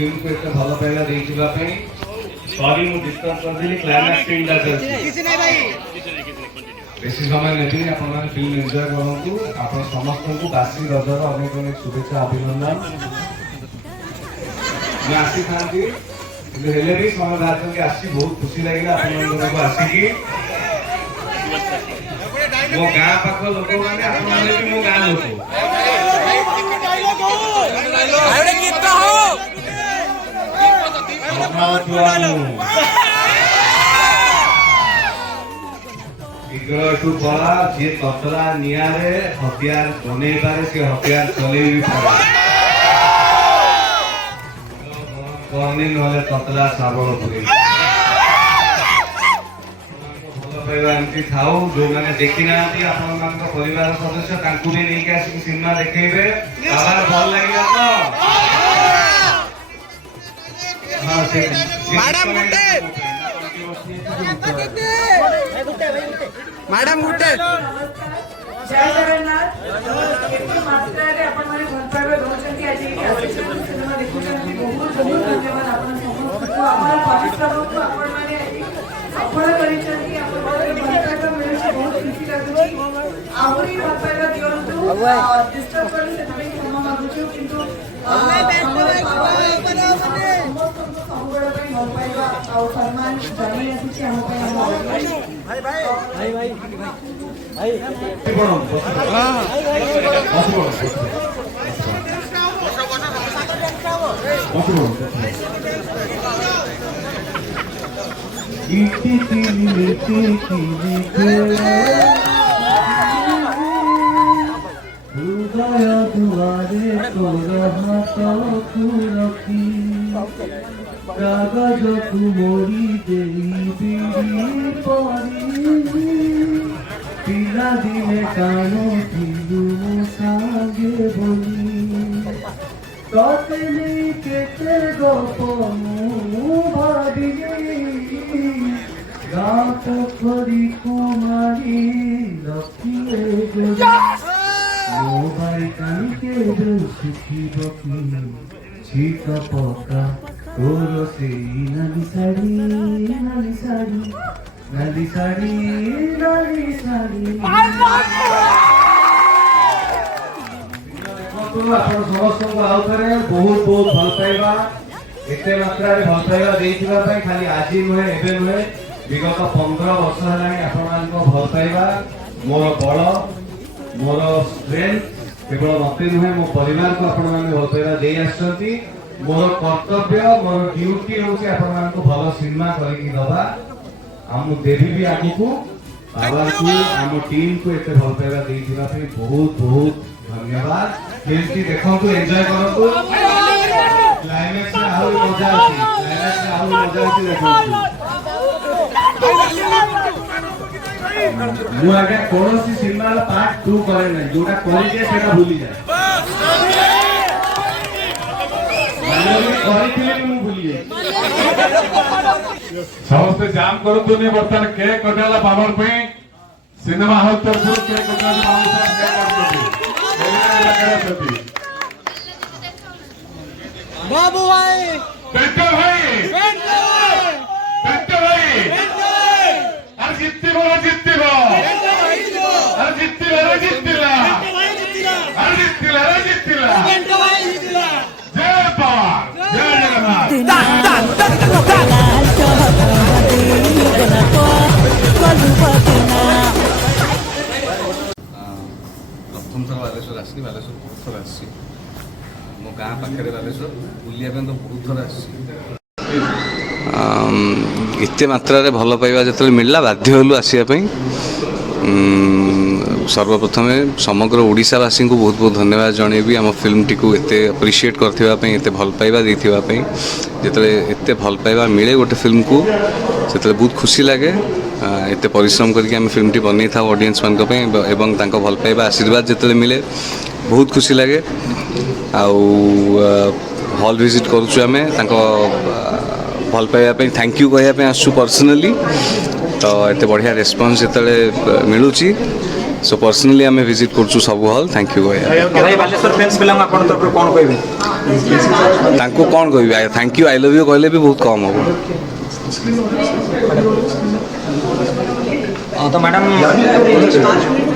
film को इतना भल पाइबा देइथिबा पई सॉरी मु डिस्टर्ब कर दिली क्लाइमैक्स सीन दा किछि नै भाई बेसी समय नहीं आप फिल्म एंजॉय करूँ आप समस्त को बासी रजर अनेक अनेक शुभेच्छा अभिनंदन मैं आसी था हेले भी समय बाहर के आसी बहुत खुशी लगे आप आसिकी मो गाँ पाख लोक मैंने आपने भी मो गाँ लोक विग्रह बड़ा जी ततला निआरे हथियार बने पारे से हथियार चले भी पारे कहनी ना ततला साबल पुरी भल पाइबा एमती थाऊ जो मैंने देखी ना आप परिवार सदस्य भी नहीं आसिक सिनेमा देखेबे आबार भल लगे तो हाँ से मैडम गुटे जय जगन्नाथ केते मात्रा रे आपण माने भल पाइबे दोचंती आज की आसिस्टेंट सिनेमा देखुचंती बहुत बहुत धन्यवाद आपण समस्त को आपण परिश्रम को आपण माने सफल करिसंती आपण माने भल पाइबे मिलुची बहुत खुशी लागुची आहुरी भल पाइबे दियंतु डिस्टर्ब करि से तमे क्षमा मागुछु किंतु सम्मान जानी आसी हम भाई भाई भाई भाई हृदय दुआरे तोर हाथ खुरकी कागज को मोड़ी देवी परी पिला दिने कानो थिलु सागे बोली तते नहीं केते गप मु भाबिली गाँ पोखरी कुमारी लक्ष्मी गोरी मोबाइल कानी के सुखी बकी छीक पका तोर से नाली साड़ी नाली साड़ी नाली साड़ी नाली साड़ी समस्त को आउ थे बहुत बहुत भल पाइबा एते मात्रा भल पाइबा देइथिबा पई खाली आज नुहे एबे नुहे विगत 15 वर्ष हेलानी आपण भल पाइबा मोर बल मोर स्ट्रेंथ केवल मत नुहे मो परिवार को आपण मैंने भल पाइबा दे आछंती मोर कर्तव्य मोर ड्यूटी होची आपण मान को भल सिनेमा करके दबा हम देवी भी आगु को बाबा को हम टीम को एते भल पाइबा देइथिबा पे बहुत बहुत धन्यवाद फिल्म देखो को एंजॉय करो को क्लाइमैक्स में आउ मजा आसी क्लाइमैक्स में आउ मजा आसी देखो मु आगे कोनोसी सिनेमा पार्ट 2 करे नै जोटा करि जे सेटा भूली जाय समस्ते जाम करूँ नहीं बर्तमान केक कटाला बाबर पे सिनेमा हॉल तरफ केक कटाला बाबू भाई बेटा भाई बेटा भाई अरे जितती बोला जितती बो अरे जितती ला जिततीला अरे जिततीला अरे जिततीला जय पवार जय जगन्नाथ प्रथम थर बालेश्वर आसी बालेश्वर बहुत थर आसी मो गाँ पाखे बालेश्वर बुलिया तो बहुत थर आसी एते मात्रा रे भल पाइबा जो मिलला बाध्य हलु आसिया सर्वप्रथम समग्र ओडिशावासी को बहुत बहुत धन्यवाद जनइबी आम फिल्म टी एते अप्रिशिएट करथिबापई एते भल पाइबा देथिबापई जेतले एते भल पाइबा मिले गोटे फिल्म को सेतले बहुत खुशी लगे एते परिश्रम करके आम फिल्म टी बनै था ऑडियंस मान को एवं तांको भल पाइबा आशीर्वाद जेतले मिले बहुत खुशी लगे हॉल विजिट करूछु आमे तांको भल पाइबा थैंक यू कहया आसु पर्सनली तो एते बढ़िया रेस्पॉन्स जेतले मिलुची सो पर्सनली आम विजिट कर सब हल थैंक यू भैया भाई बालेश्वर फ्रेंड्स पिला आपण तरफ कोन कहबे तांको कौन कह thank you I love you कहले भी बहुत कम हम तो मैडम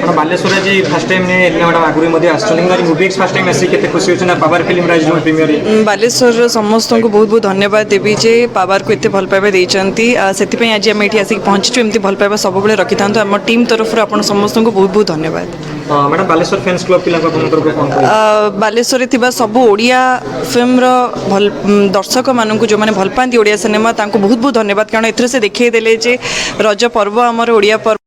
आपण बालेश्वर जी फर्स्ट टाइम ने मैडम आगुरी मध्ये आस्ट्रेलिंग मूवी फर्स्ट टाइम आसी केते खुशी होछ ना पावर फिल्म राइज जो प्रीमियर बालेश्वर समस्त को बहुत बहुत धन्यवाद देवी जे पावर को एत भल पाइबा देइचंती सेति आज आम ये आसिक पहुँचु एमती भल पाइबा सब बेले रखि था आम टीम तरफ आपण समस्त को बहुत बहुत धन्यवाद मैडम बालेश्वर फैंस क्लब पिला आपण तरफ कोन कहबे बालेश्वर थिबा सब ओडिया फिल्म रो भल दर्शक मानक जो माने भल पाती ओडिया सिनेमा तांको बहुत बहुत धन्यवाद कारण एथरे से देखै देले जे रज पर्व हमर ओडिया पर्व